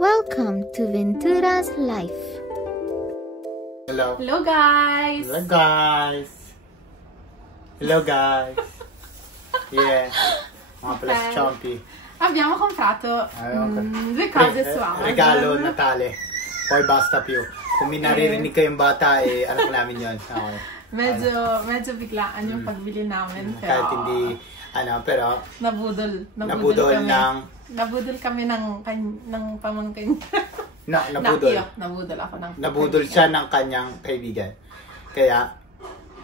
Welcome to Ventura's Life. Hello. Hello guys! Hello guys. Hello guys. Yeah. Mga pala si Chompy. Abbiamo comprato due cose su Amazon. Regalo Natale. Poi basta più. Kung may naririnig kayong bata, anak namin yun. Okay. Medyo biglaan yung pagbili namin. Pero, Kahit hindi, pero nabudol kami ng pamangkin. Nabudol ako ng Nabudol siya ng kanyang kaibigan. Kaya,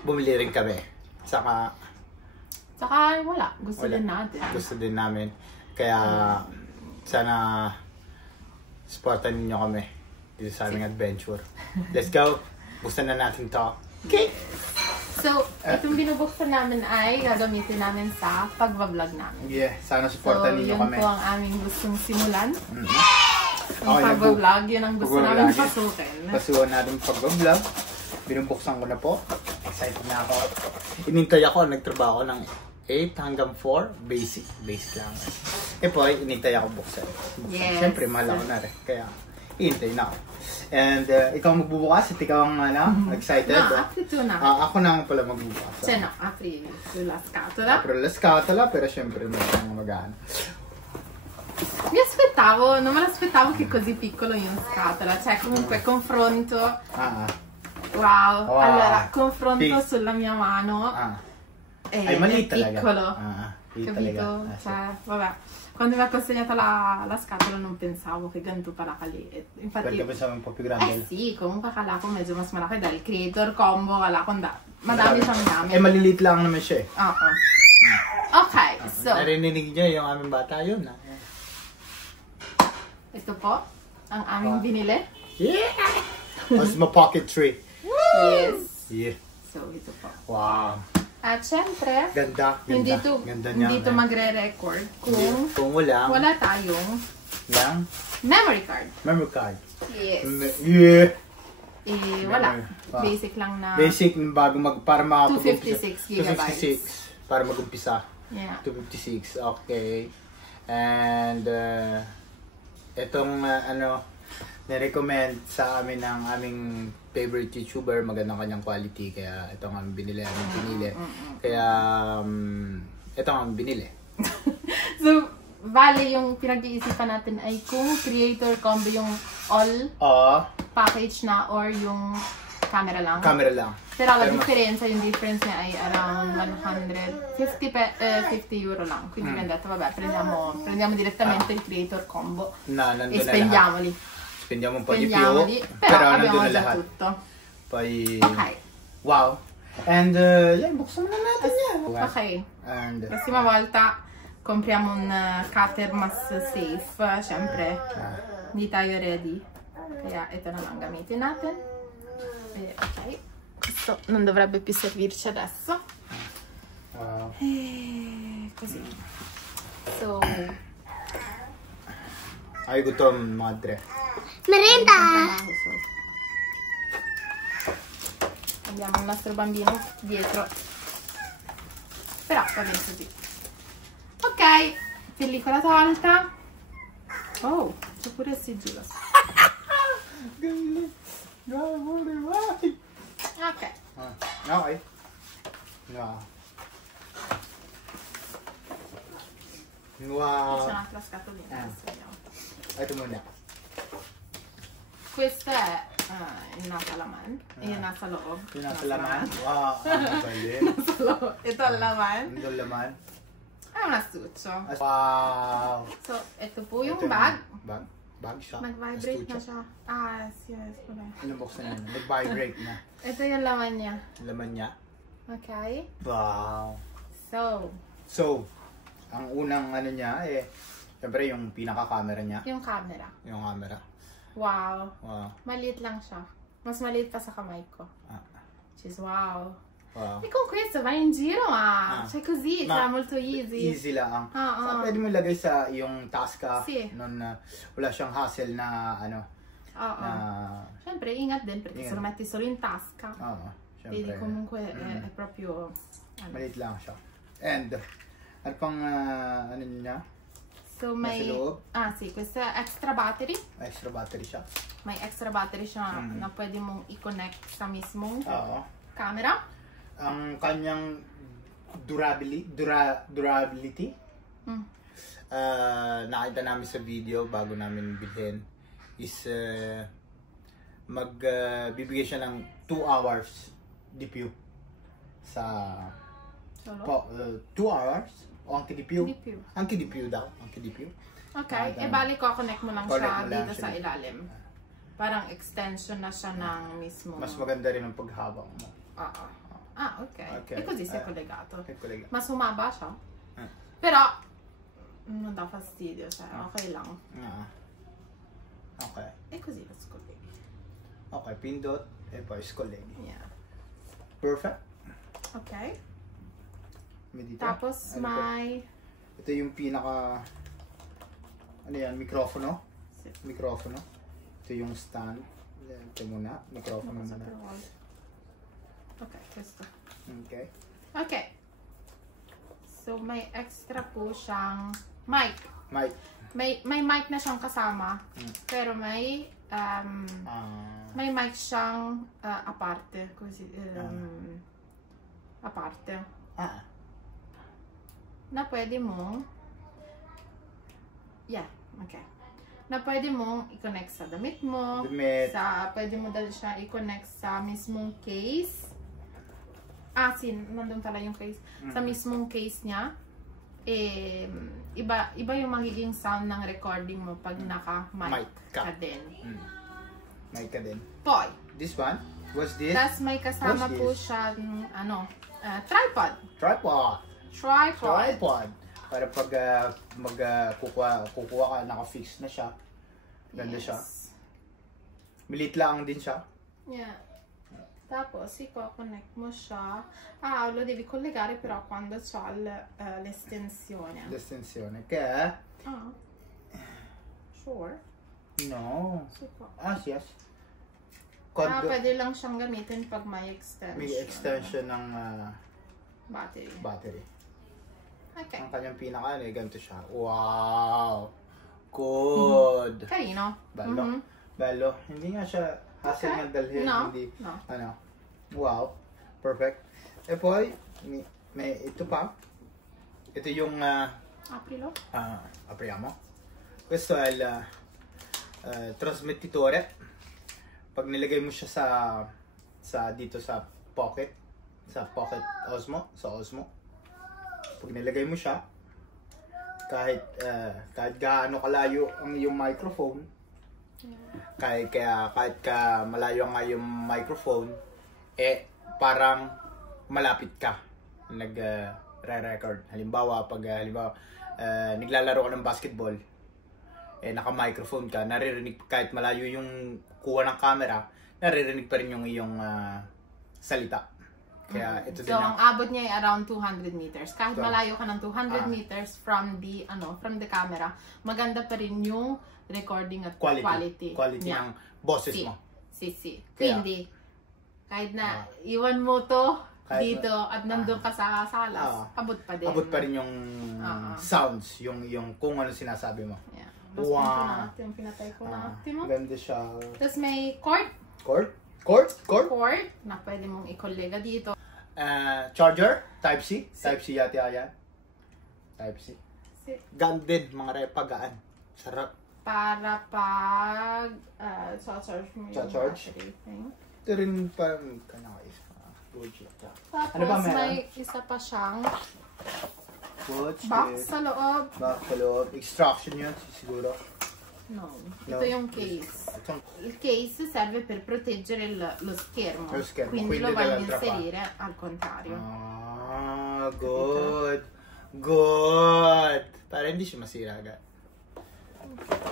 bumili rin kami. Saka wala. Gusto din natin. Gusto din namin. Kaya, sana supportan ninyo kami dito sa aming adventure. Let's go! Buksan na natin to. Okay! So, itong binubuksan namin ay gagamitin namin sa pagbablog namin. Yeah, sana supportan ninyo kami. So, yun po ang aming gustong simulan. Yung Okay, pagbablog, yun ang gusto namin pasukin. Pasukan natin pag-vlog. Binubuksan ko na po. Excited na ako. Inintay ako, nagtrabaho ng 8 hanggang 4. Basic lang. Po, inintay ako buksan. Yes. Siyempre, mahal ako na rin. Kaya, inintay na ako. And, ikaw magbubukas at ikaw ang excited. No, apri tu na. Ako na pala magbubukas. Cioè no, apri la scatola. Apro la scatola, però sempre non sono magana. Non me l'aspettavo che così piccolo in scatola. Cioè, comunque, confronto. Wow. Allora, confronto sulla mia mano. È piccolo. Capito? Cioè, vabbè. Quando mi ha consegnato la scatola non pensavo che ganito pala lì. Infatti, perché pensavo un po' più grande. Sì, comunque akala ko medyo mas malaki dahil creator combo, akala ko madami siyang gamit. Maliliit lang naman siya eh. Okay, so. Narinig niyo yung aming bata yun. Ito po, ang aming binili. Yeah! Osmo Pocket 3. Yes. Yeah. So, ito po. Wow. At syempre, Ganda. hindi to magre-record kung wala tayong memory card. Memory card. Yes. Yeah. Wala. Basic lang na. Basic, para 256 gigabytes. 256 para mag-umpisa. Yeah. 256, okay. And, itong, na-recommend sa amin ng aming favorite YouTuber, magandang kanyang quality, kaya ito ang pinili. Kaya, ito ang binili. So, bali yung pinag-iisipan natin ay kung creator combo yung all package na or yung camera lang. Camera lang. Pero yung difference niya ay around 150 euro lang. Quindi abbiamo detto, vabbè, prendiamo direttamente il creator combo e spendiamoli. Spendiamo un po' di più, però nandun abbiamo na lahat. tutto. Poi, okay. Wow. And, buksan na natin yan. Okay. And, prossima volta compriamo un cutter mas safe. Siyempre, hindi tayo ready. Kaya ito na lang gamitin natin. Ok. Questo non dovrebbe più servirci adesso. Così. So, ay, gutom, madre. Merenda! Abbiamo il nostro bambino dietro. Però va bene così. Ok, pellicola tolta. Oh, c'è pure il sigillo. Ok. Okay. Wow. Wow. C'è un'altra scatolina. Ito muna. Questa è il nasa laman. Yung nasa loob. Yung nasa laman? Wow. Nasa loob. Ito ang laman. Ito ang laman. È un astuccio. Wow. So, ito po yung bag. Bag siya? Nag-vibrate na siya. Yes. Nabuksan niya. Nag-vibrate na. Ito yung laman niya. Laman niya? Okay. Wow. So, ang unang niya siyempre yung pinaka-camera niya. yung camera. Yung camera. Wow. Wow. Maliit lang siya. Mas maliit pa sa kamay ko. Which is wow. Wow. E con questo vai in giro cioè così, cioè molto easy. Easy lang. Pwede mo ilagay sa yung Tasca. Sì. Wala siyang hassle na Sempre ingat din perché se lo metti solo in tasca. Vedi comunque è proprio maliit lang siya. And ano pang niya? So may sì, questo è extra battery. Extra battery siya. May extra battery siya na pwede mong i-connect sa mismong camera. Ang kanyang durability. Nakita namin sa video bago namin bilhin is bibigay siya ng 2 hours DPU sa 2 hours o ang DPU. Ang DPU daw, ang DPU. Okay, bali ko connect mo lang siya dito sa ilalim. Parang extension na siya ng mismo. Mas maganda rin ang paghawak mo. Ok. E così si è collegato. Ma sumaba siya. Però non dà fastidio, cioè ok lang. Ok. E così lo scolleghi. Ok, pindot e poi scolleghi. Yeah. Perfect. Ok. Medito. Tapos may... Ito yung pinaka... Ano yan? Mikrofono? Sì. Mikrofono. Ito yung stand. Ito muna. Mikrofono muna. Ok, questo. Okay. Ok. So, may extra po siyang mic. May mic na siyang kasama. Pero may mic siyang a parte. Così. A parte. Na pwede mong na pwede mong i-connect sa damit mo. Pwede mo dahil siya i-connect sa mismong case. Nandun pala yung case. Sa mismong case niya. Iba yung magiging sound ng recording mo pag naka-mic ka din. Mic ka din. Poi. This one? What's this? Tapos may kasama po siya tripod. Para pag kukuha ka, naka-fix na siya. Ganda siya. Maliit lang din siya. Yeah. Tapos, i-connect mo siya. Lo devi collegare però quando c'ha l'estensione. L'estensione, che è? Sure? No. Yes. Pwede lang siyang gamitin pag may extension. May extension ng battery. Okay. Ang kanyang pinaka, ganito siya. Wow! Good! Carino. Bello. Bello. Hindi nga siya hassle nga dalhin. No. Wow. Perfect. E poi, may ito pa. Ito yung... Aprilo. Apriamo. Questo è il trasmettitore. Pag nilagay mo siya dito sa pocket Osmo, pag nilagay mo siya, kahit gaano kalayo ang iyong microphone, kahit ka malayo nga yung microphone, parang malapit ka nagre-record. Halimbawa, pag naglalaro ka ng basketball, naka-microphone ka, naririnig kahit malayo yung kuha ng camera, naririnig pa rin yung iyong salita. Kaya ito din. So ang abot niya ay around 200 meters. Kahit malayo ka ng 200 meters from the camera, maganda pa rin yung recording at quality ng boses mo. Si. Quindi kahit na iwan mo to dito at nandun ka sa salas, abot pa din. Abot pa rin yung sounds, yung kung ano sinasabi mo. Yeah. Wow. Pinatay ko na. Ganda siya. Tapos may cord na pwede mong i-kollega dito. Charger, Type-C. Type-C yata yan. Type-C. Gandid, mga repagaan. Sarap. Para pag charge mo yung battery thing. Ito rin parang kanais. Tapos may isa pa siyang box sa loob. Box sa loob. Extraction yun siguro. No, ito yung case. Il case serve per proteggere lo schermo. Quindi lo voglio inserire al contrario. Good. Para hindi siya masira agad.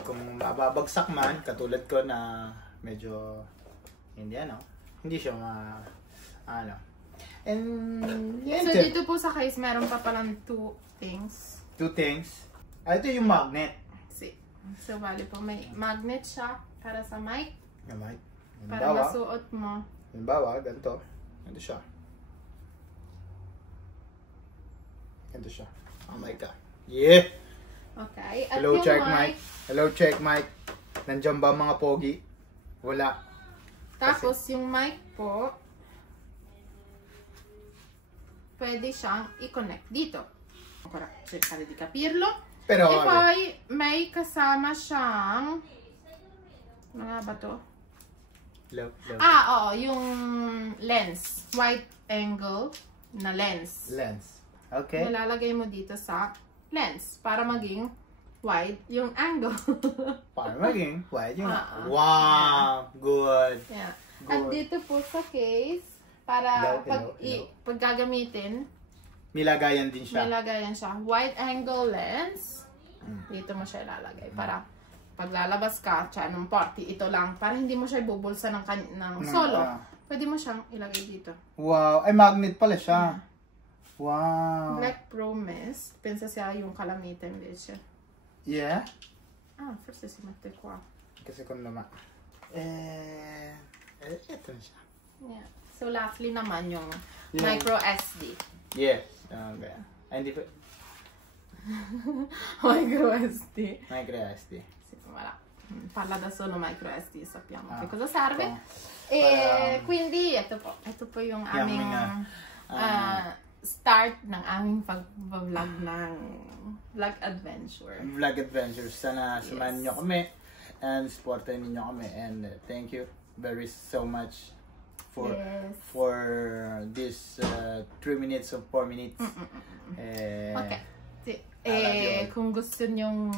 Kung mababagsak man, katulad ko na medyo hindi siya And so dito po sa case, meron pa palang two things. Ito yung magnet. So, bali po, may magnet siya para sa mic. Para Halimbawa, masuot mo. Halimbawa, ganito. Ganito siya. Oh my God. Yeah! Okay. At Hello, yung check mic. Hello, check mic. Nandiyan ba mga pogi? Wala. Tapos yung mic po, pwede siyang i-connect dito. Cercare di capirlo. Pero, e poi may kasama siyang, mga ba to? Oo, yung lens. Wide angle na lens. Lens. Okay. Nilalagay mo dito sa lens para maging wide yung angle. Para maging wide yung wow! Good. Yeah. Good. At dito po sa case, para pag gagamitin, nilagayan din siya. Nilagayan siya. Wide angle lens. Dito mo siya ilalagay para pag lalabas ka, nung party, ito lang. Para hindi mo siya ibubulsa ng solo. Pwede mo siyang ilagay dito. Wow. Ay, magnet pala siya. Wow. Black Pro Mist. Pensa siya yung calamita invece. Yeah? Forse si mette qua. Kasi kung naman. Ito na siya. Yeah. So, lastly naman yung micro SD. Yes. Okay. Hindi pa. Micro SD. Micro SD. Voilà. Parla da solo micro SD, sappiamo che cosa serve. E quindi ito po yung aming start ng aming pag-vlog ng Vlog Adventure. Vlog Adventure. Sana samahan niyo kami and supportan niyo kami, and thank you very so much for this 3 minutes or 4 minutes. Okay. Kung gusto nyong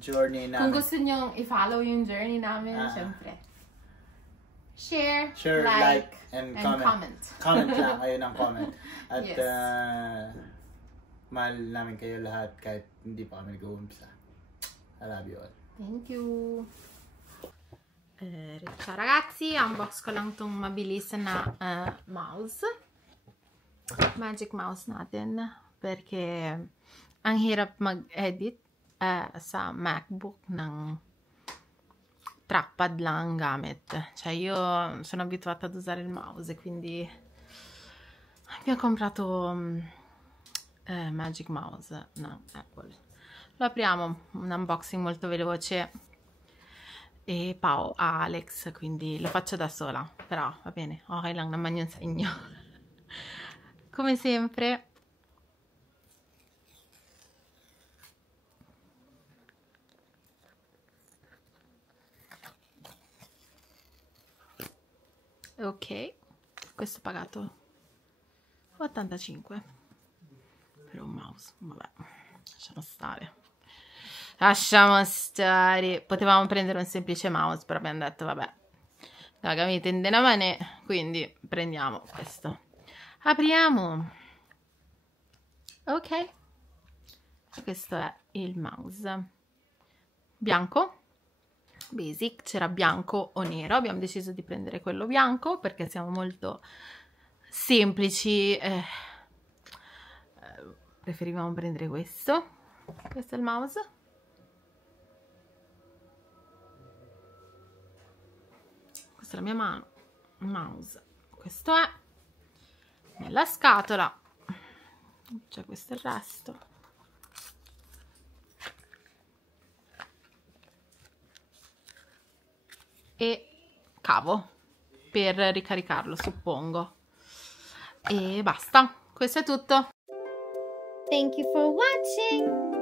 journey namin. Kung gusto nyong i-follow yung journey namin, syempre, share, like, and comment. Comment lang kayo ng comment. At mahal namin kayo lahat kahit hindi pa kami nag-uumpisa. I love you all. Thank you. Ciao ragazzi, unbox ko lang tong mabilis na mouse. Magic mouse natin. Perché ang hirap mag-edit sa MacBook ng trackpad lang ang gamit. Cioè io sono abituata ad usare il mouse, quindi abbiamo comprato Magic Mouse no, Apple. Lo apriamo, un unboxing molto veloce e Pao a Alex, quindi lo faccio da sola, però va bene, okay lang naman yun sa inyo. Come sempre ok, questo pagato 85 per un mouse, vabbè, lasciamo stare, potevamo prendere un semplice mouse, però abbiamo detto vabbè, la gamita in denamane, quindi prendiamo questo. Apriamo. Ok, questo è il mouse bianco basic, c'era bianco o nero, abbiamo deciso di prendere quello bianco perché siamo molto semplici, preferivamo prendere questo. Questo è il mouse. Questa è la mia mano, il mouse, questo è nella scatola, c'è questo il resto. E cavo per ricaricarlo, suppongo. E basta, questo è tutto. Thank you for watching.